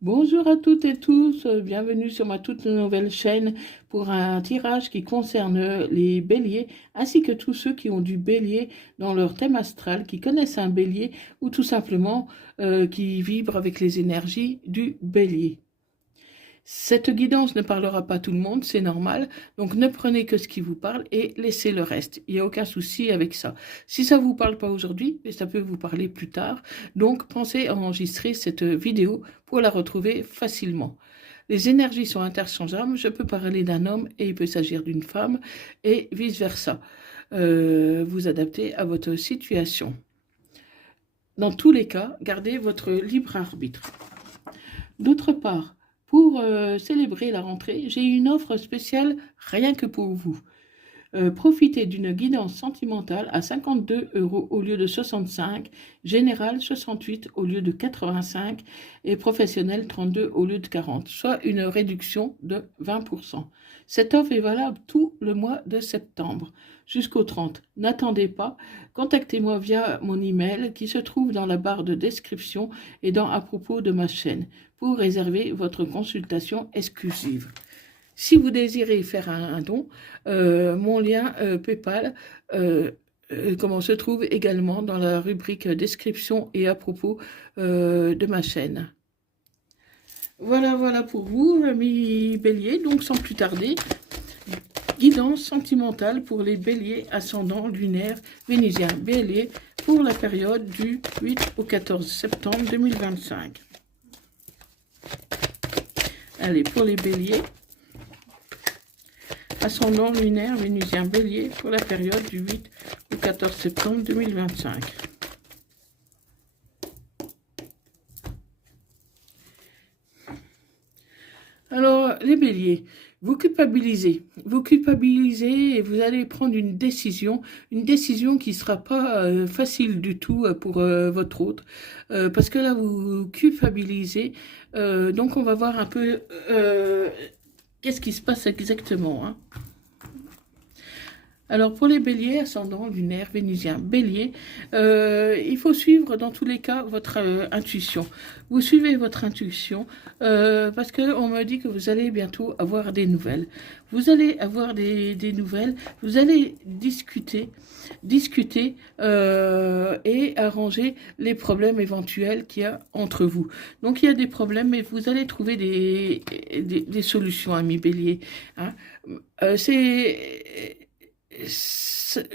Bonjour à toutes et tous, bienvenue sur ma toute nouvelle chaîne pour un tirage qui concerne les béliers ainsi que tous ceux qui ont du bélier dans leur thème astral, qui connaissent un bélier ou tout simplement qui vibrent avec les énergies du bélier. Cette guidance ne parlera pas à tout le monde, c'est normal, donc ne prenez que ce qui vous parle et laissez le reste. Il n'y a aucun souci avec ça. Si ça ne vous parle pas aujourd'hui, ça peut vous parler plus tard, donc pensez à enregistrer cette vidéo pour la retrouver facilement. Les énergies sont interchangeables, je peux parler d'un homme et il peut s'agir d'une femme et vice-versa. Vous adaptez à votre situation. Dans tous les cas, gardez votre libre arbitre. D'autre part, pour célébrer la rentrée, j'ai une offre spéciale rien que pour vous. Profitez d'une guidance sentimentale à 52 € au lieu de 65, générale 68 au lieu de 85 et professionnelle 32 au lieu de 40, soit une réduction de 20%. Cette offre est valable tout le mois de septembre jusqu'au 30. N'attendez pas, contactez-moi via mon email qui se trouve dans la barre de description et dans à propos de ma chaîne pour réserver votre consultation exclusive. Si vous désirez faire un don, mon lien PayPal se trouve également dans la rubrique description et à propos de ma chaîne. Voilà pour vous, amis béliers. Donc sans plus tarder, guidance sentimentale pour les béliers ascendants lunaires vénusiens béliers pour la période du 8 au 14 septembre 2025. Allez, pour les béliers, ascendant lunaire vénusien bélier pour la période du 8 au 14 septembre 2025. Alors, les béliers, vous culpabilisez et vous allez prendre une décision qui ne sera pas facile du tout pour votre hôte, parce que là, vous culpabilisez, donc on va voir un peu qu'est-ce qui se passe exactement, hein. Alors pour les béliers, ascendant lunaire vénusien bélier, il faut suivre dans tous les cas votre intuition. Vous suivez votre intuition parce qu'on me dit que vous allez bientôt avoir des nouvelles. Vous allez avoir des nouvelles, vous allez discuter et arranger les problèmes éventuels qu'il y a entre vous. Donc il y a des problèmes, mais vous allez trouver des solutions, amis bélier, hein.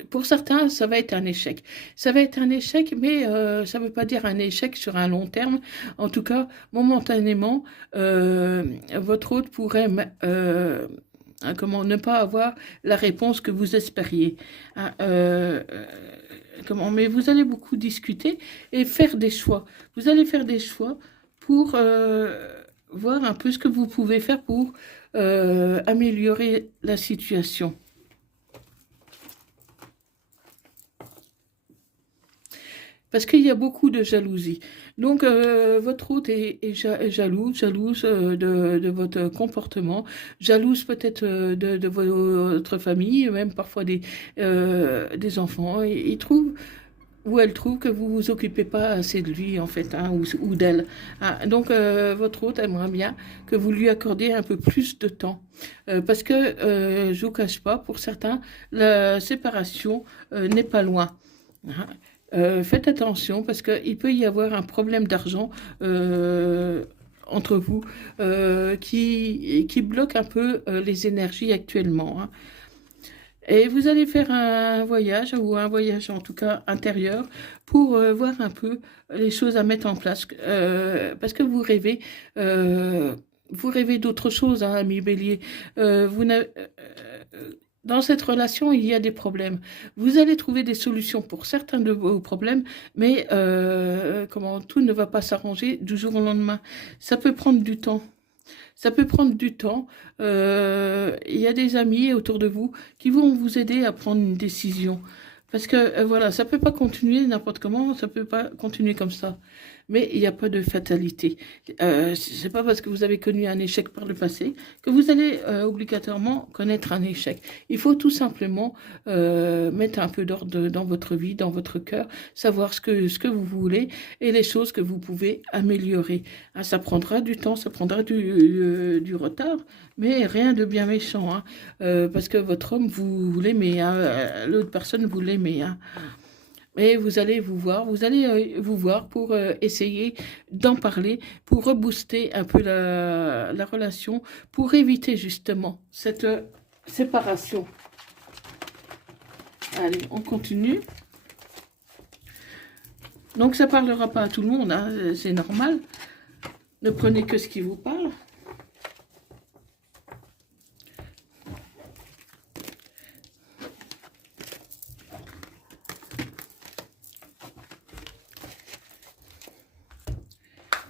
Pour certains, ça va être un échec. Ça va être un échec, mais ça ne veut pas dire un échec sur un long terme. En tout cas, momentanément, votre hôte pourrait ne pas avoir la réponse que vous espériez. Hein, mais vous allez beaucoup discuter et faire des choix. Vous allez faire des choix pour voir un peu ce que vous pouvez faire pour améliorer la situation. Parce qu'il y a beaucoup de jalousie. Donc, votre hôte est jalouse de votre comportement, jalouse peut-être de votre famille, même parfois des enfants. Et il trouve, ou elle trouve que vous vous occupez pas assez de lui, en fait, hein, ou d'elle. Hein. Donc, votre hôte aimerait bien que vous lui accordiez un peu plus de temps. Parce que, je vous cache pas, pour certains, la séparation n'est pas loin. Hein. Faites attention parce qu'il peut y avoir un problème d'argent entre vous qui bloque un peu les énergies actuellement, hein. Et vous allez faire un voyage, ou un voyage en tout cas intérieur, pour voir un peu les choses à mettre en place. Parce que vous rêvez d'autre chose, hein, ami bélier. Dans cette relation, il y a des problèmes. Vous allez trouver des solutions pour certains de vos problèmes, mais tout ne va pas s'arranger du jour au lendemain. Ça peut prendre du temps. Ça peut prendre du temps. Il y a des amis autour de vous qui vont vous aider à prendre une décision. Parce que voilà, ça peut pas continuer n'importe comment, ça peut pas continuer comme ça. mais il n'y a pas de fatalité. C'est pas parce que vous avez connu un échec par le passé que vous allez obligatoirement connaître un échec. Il faut tout simplement mettre un peu d'ordre dans votre vie, dans votre cœur, savoir ce que vous voulez et les choses que vous pouvez améliorer. Hein, ça prendra du temps, ça prendra du retard, mais rien de bien méchant, hein, parce que votre homme, vous l'aimez, hein, l'autre personne, vous l'aimez. Hein. Et vous allez vous voir pour essayer d'en parler, pour rebooster un peu la relation, pour éviter justement cette séparation. Allez, on continue. Donc ça ne parlera pas à tout le monde, hein, c'est normal. Ne prenez que ce qui vous parle.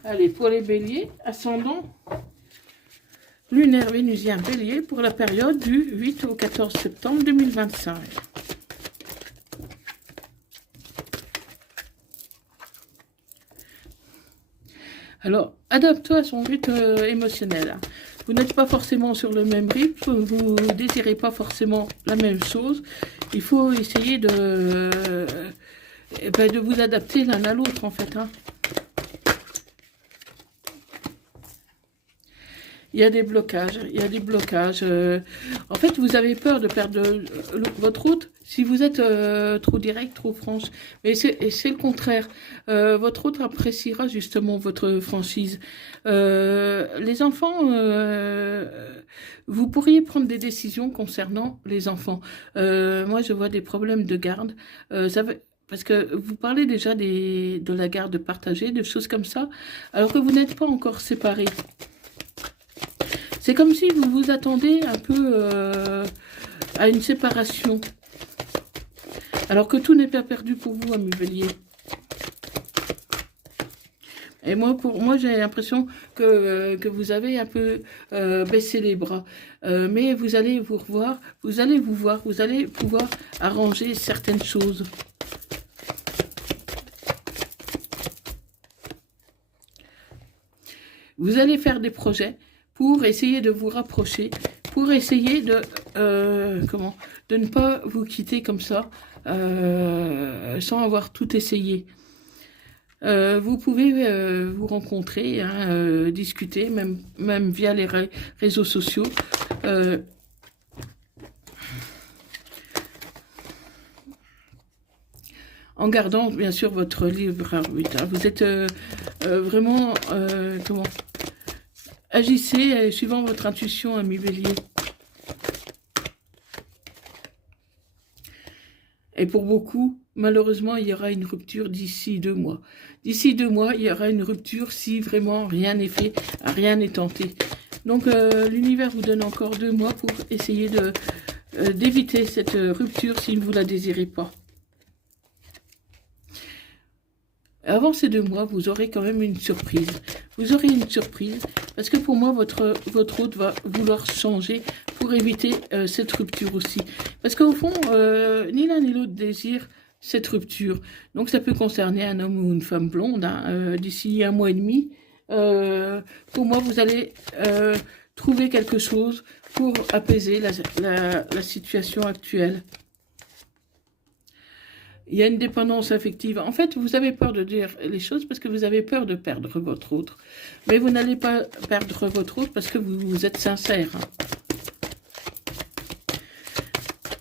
Allez, pour les béliers, ascendant lunaire vénusien bélier pour la période du 8 au 14 septembre 2025. Alors, adapte-toi à son rythme émotionnel. Vous n'êtes pas forcément sur le même rythme, vous ne désirez pas forcément la même chose. Il faut essayer de vous adapter l'un à l'autre, en fait. Hein. Il y a des blocages, en fait, vous avez peur de perdre votre route si vous êtes trop direct, trop franche. Mais c'est le contraire. Votre autre appréciera justement votre franchise. Les enfants, vous pourriez prendre des décisions concernant les enfants. Moi, je vois des problèmes de garde. Parce que vous parlez déjà de la garde partagée, de choses comme ça, alors que vous n'êtes pas encore séparés. C'est comme si vous vous attendez un peu à une séparation. Alors que tout n'est pas perdu pour vous, amis bélier. Et moi, j'ai l'impression que vous avez un peu baissé les bras. Mais vous allez vous revoir, vous allez pouvoir arranger certaines choses. Vous allez faire des projets pour essayer de vous rapprocher, pour essayer de ne pas vous quitter comme ça, sans avoir tout essayé. Vous pouvez vous rencontrer, hein, discuter, même via les réseaux sociaux. En gardant bien sûr votre libre arbitre. Vous êtes vraiment, agissez suivant votre intuition, ami bélier. Et pour beaucoup, malheureusement, il y aura une rupture d'ici 2 mois. D'ici 2 mois, il y aura une rupture si vraiment rien n'est fait, rien n'est tenté. Donc, l'univers vous donne encore 2 mois pour essayer d'éviter cette rupture si vous ne la désirez pas. Avant ces 2 mois, vous aurez quand même une surprise. Vous aurez une surprise parce que pour moi, votre hôte va vouloir changer pour éviter cette rupture aussi. Parce qu'au fond, ni l'un ni l'autre désire cette rupture. Donc ça peut concerner un homme ou une femme blonde. Hein, d'ici 1 mois et demi, pour moi, vous allez trouver quelque chose pour apaiser la situation actuelle. Il y a une dépendance affective. En fait, vous avez peur de dire les choses parce que vous avez peur de perdre votre autre. Mais vous n'allez pas perdre votre autre parce que vous êtes sincère.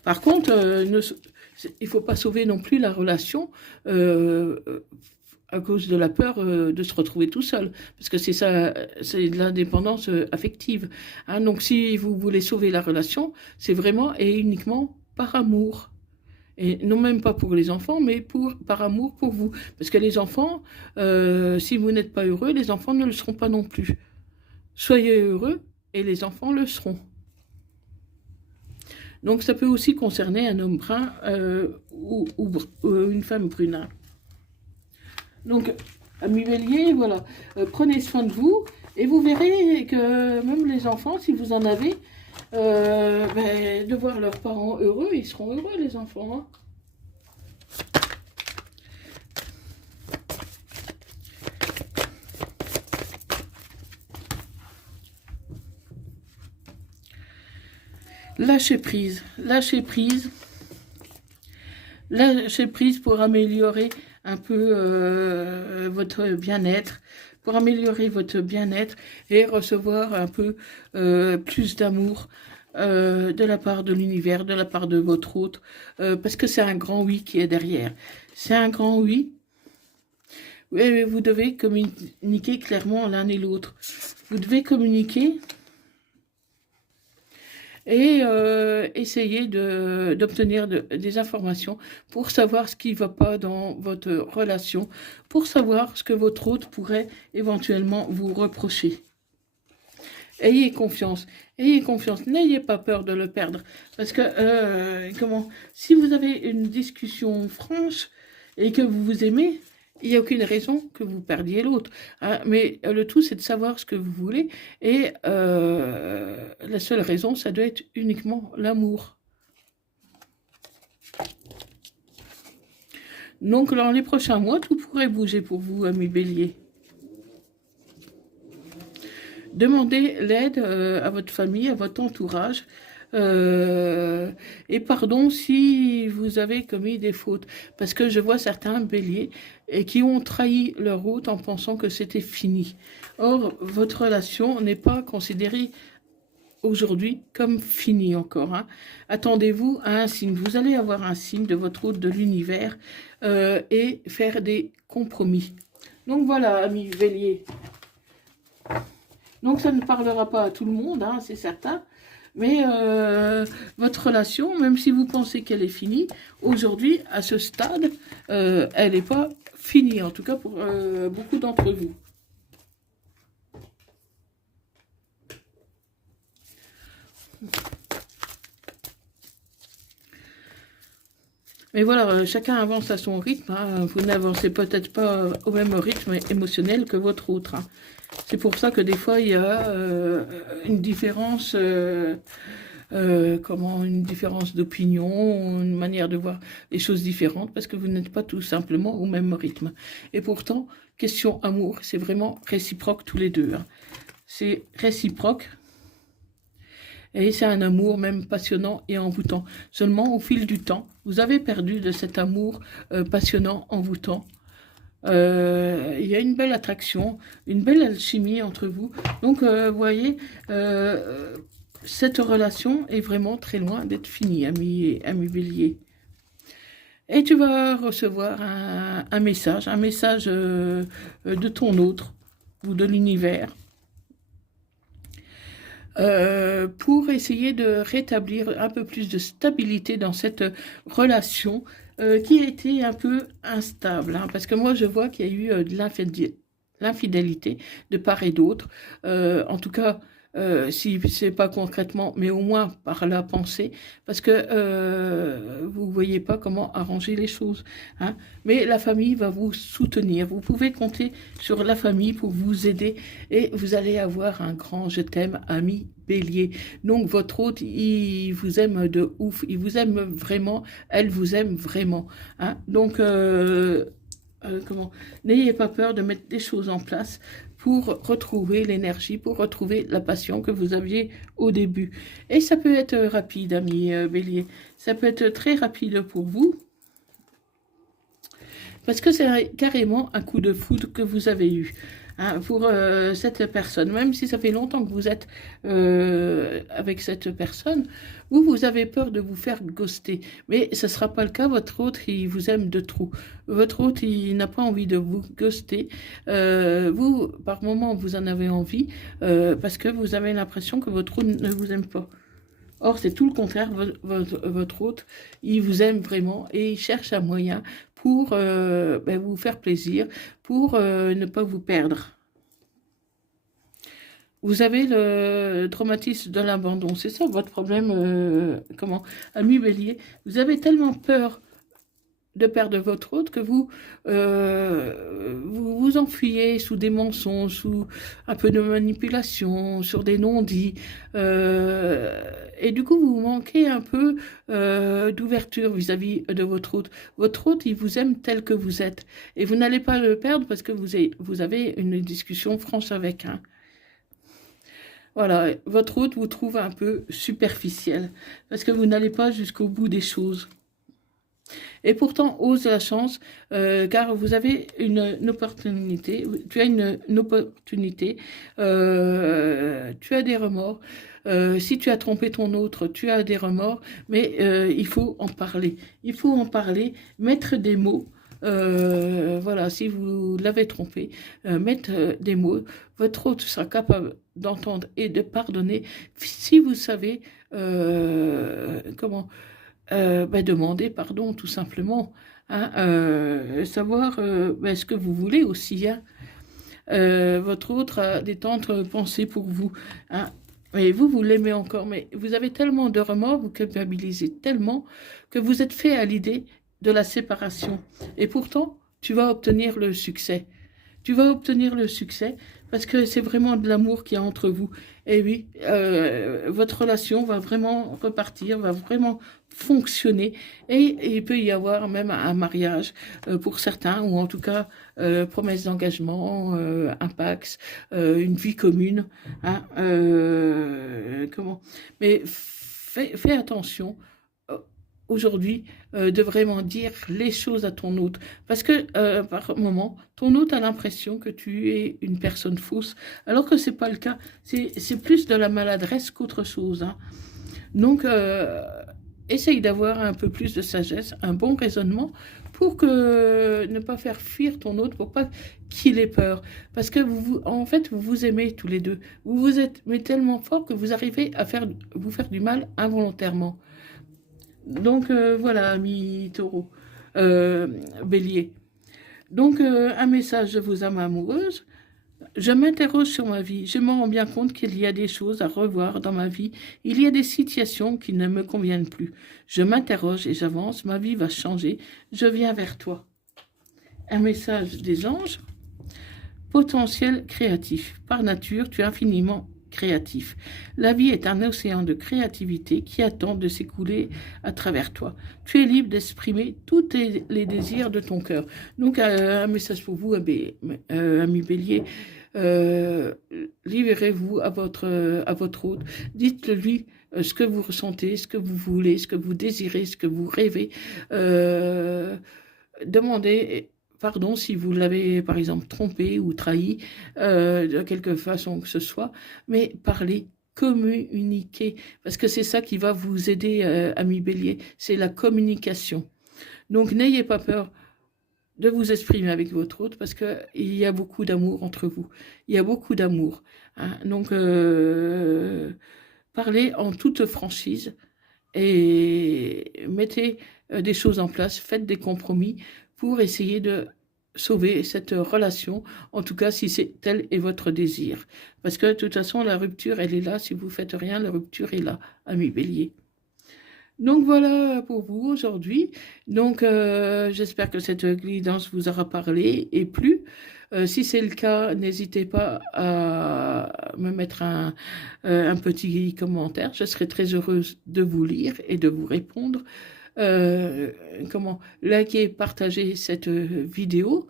Par contre, il ne faut pas sauver non plus la relation à cause de la peur de se retrouver tout seul. Parce que c'est ça, c'est de l'indépendance affective. Hein, donc, si vous voulez sauver la relation, c'est vraiment et uniquement par amour. Et non même pas pour les enfants, mais par amour pour vous. Parce que les enfants, si vous n'êtes pas heureux, les enfants ne le seront pas non plus. Soyez heureux et les enfants le seront. Donc ça peut aussi concerner un homme brun ou une femme brune. Donc, amis bélier, voilà. Prenez soin de vous et vous verrez que même les enfants, si vous en avez, de voir leurs parents heureux, ils seront heureux les enfants. Hein. Lâchez prise, lâchez prise, lâchez prise pour améliorer un peu votre bien-être, pour améliorer votre bien-être et recevoir un peu plus d'amour de la part de l'univers, de la part de votre hôte, parce que c'est un grand oui qui est derrière. C'est un grand oui. Oui, vous devez communiquer clairement l'un et l'autre. Vous devez communiquer et essayer d'obtenir des informations pour savoir ce qui ne va pas dans votre relation, pour savoir ce que votre hôte pourrait éventuellement vous reprocher. Ayez confiance, n'ayez pas peur de le perdre, parce que si vous avez une discussion franche et que vous vous aimez, il n'y a aucune raison que vous perdiez l'autre. Hein. Mais le tout, c'est de savoir ce que vous voulez. Et la seule raison, ça doit être uniquement l'amour. Donc, dans les prochains mois, tout pourrait bouger pour vous, amis Bélier. Demandez l'aide à votre famille, à votre entourage. Et pardon si vous avez commis des fautes, parce que je vois certains béliers qui ont trahi leur hôte en pensant que c'était fini. Or, votre relation n'est pas considérée aujourd'hui comme finie encore. Hein. Attendez-vous à un signe. Vous allez avoir un signe de votre hôte de l'univers et faire des compromis. Donc voilà, amis béliers. Donc ça ne parlera pas à tout le monde, hein, c'est certain. Mais votre relation, même si vous pensez qu'elle est finie, aujourd'hui, à ce stade, elle n'est pas finie, en tout cas pour beaucoup d'entre vous. Mais voilà, chacun avance à son rythme. Hein. Vous n'avancez peut-être pas au même rythme émotionnel que votre autre. Hein. C'est pour ça que des fois, il y a une différence... une différence d'opinion, une manière de voir les choses différentes, parce que vous n'êtes pas tout simplement au même rythme. Et pourtant, question amour, c'est vraiment réciproque tous les deux. Hein. C'est réciproque. Et c'est un amour même passionnant et envoûtant. Seulement, au fil du temps, vous avez perdu de cet amour passionnant, envoûtant. Il y a une belle attraction, une belle alchimie entre vous. Donc, vous voyez... cette relation est vraiment très loin d'être finie, ami Bélier. Et tu vas recevoir un message de ton autre ou de l'univers pour essayer de rétablir un peu plus de stabilité dans cette relation qui a été un peu instable. Hein, parce que moi, je vois qu'il y a eu de l'infidélité de part et d'autre. En tout cas... si c'est pas concrètement, mais au moins par la pensée, parce que vous voyez pas comment arranger les choses. Hein. Mais la famille va vous soutenir. Vous pouvez compter sur la famille pour vous aider et vous allez avoir un grand je t'aime, ami Bélier. Donc votre hôte, il vous aime de ouf, il vous aime vraiment, elle vous aime vraiment. Hein. Donc n'ayez pas peur de mettre des choses en place pour retrouver l'énergie, pour retrouver la passion que vous aviez au début. Et ça peut être rapide, ami Bélier. Ça peut être très rapide pour vous. Parce que c'est carrément un coup de foudre que vous avez eu. Hein, pour cette personne, même si ça fait longtemps que vous êtes avec cette personne, vous avez peur de vous faire ghoster. Mais ce ne sera pas le cas, votre autre, il vous aime de trop. Votre autre, il n'a pas envie de vous ghoster. Vous, par moment, vous en avez envie parce que vous avez l'impression que votre autre ne vous aime pas. Or, c'est tout le contraire, votre hôte, il vous aime vraiment et il cherche un moyen pour vous faire plaisir, pour ne pas vous perdre. Vous avez le traumatisme de l'abandon, c'est ça votre problème, ami Bélier. Vous avez tellement peur de perdre votre hôte que vous vous enfuyez sous des mensonges, sous un peu de manipulation, sur des non-dits. Et du coup, vous manquez un peu d'ouverture vis-à-vis de votre hôte. Votre hôte, il vous aime tel que vous êtes. Et vous n'allez pas le perdre parce que vous avez une discussion franche avec. Hein. Voilà, votre hôte vous trouve un peu superficiel parce que vous n'allez pas jusqu'au bout des choses. Et pourtant, ose la chance, car vous avez une opportunité, tu as une opportunité, tu as des remords. Si tu as trompé ton autre, tu as des remords, mais il faut en parler. Il faut en parler, mettre des mots. Voilà, si vous l'avez trompé, mettre des mots. Votre hôte sera capable d'entendre et de pardonner si vous savez comment demander pardon, tout simplement. Hein, savoir ce que vous voulez aussi. Hein. Votre autre a des tendres pensées pour vous. Hein. Et vous l'aimez encore, mais vous avez tellement de remords, vous culpabilisez tellement que vous êtes fait à l'idée de la séparation. Et pourtant, tu vas obtenir le succès. Tu vas obtenir le succès parce que c'est vraiment de l'amour qu'il y a entre vous. Et oui, votre relation va vraiment repartir, va vraiment fonctionner. Et il peut y avoir même un mariage pour certains, ou en tout cas promesse d'engagement, un pax, une vie commune. Hein, comment? Mais fais attention aujourd'hui de vraiment dire les choses à ton hôte. Parce que par moment, ton hôte a l'impression que tu es une personne fausse, alors que c'est pas le cas. C'est plus de la maladresse qu'autre chose. Hein. Donc, essaye d'avoir un peu plus de sagesse, un bon raisonnement pour que ne pas faire fuir ton hôte, pour pas qu'il ait peur. Parce que en fait, vous vous aimez tous les deux. Vous vous aimez tellement fort que vous arrivez à vous faire du mal involontairement. Donc voilà, ami taureau, bélier. Donc un message de vos âmes amoureuses. Je m'interroge sur ma vie. Je me rends bien compte qu'il y a des choses à revoir dans ma vie. Il y a des situations qui ne me conviennent plus. Je m'interroge et j'avance. Ma vie va changer. Je viens vers toi. Un message des anges. Potentiel créatif. Par nature, tu es infiniment créatif. La vie est un océan de créativité qui attend de s'écouler à travers toi. Tu es libre d'exprimer tous les désirs de ton cœur. Donc, un message pour vous, ami bélier. Livrez-vous à votre hôte. Dites-lui ce que vous ressentez, ce que vous voulez, ce que vous désirez, ce que vous rêvez. Demandez pardon si vous l'avez, par exemple, trompé ou trahi de quelque façon que ce soit, mais parlez, communiquez, parce que c'est ça qui va vous aider, ami bélier, c'est la communication. Donc, n'ayez pas peur de vous exprimer avec votre hôte, parce qu'il y a beaucoup d'amour entre vous. Il y a beaucoup d'amour. Hein. Donc, parlez en toute franchise et mettez des choses en place, faites des compromis pour essayer de sauver cette relation, en tout cas si c'est tel est votre désir. Parce que de toute façon, la rupture, elle est là. Si vous ne faites rien, la rupture est là, ami bélier. Donc voilà pour vous aujourd'hui. Donc j'espère que cette guidance vous aura parlé et plu. Si c'est le cas, n'hésitez pas à me mettre un petit commentaire. Je serai très heureuse de vous lire et de vous répondre. Likez, partagez cette vidéo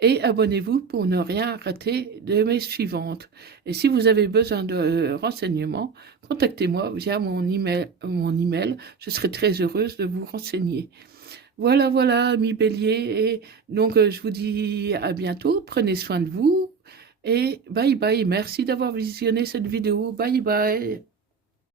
et abonnez-vous pour ne rien rater de mes suivantes. Et si vous avez besoin de renseignements, contactez-moi via mon email. Je serai très heureuse de vous renseigner. Voilà, voilà, amis bélier. Et donc, je vous dis à bientôt. Prenez soin de vous. Et bye bye. Merci d'avoir visionné cette vidéo. Bye bye.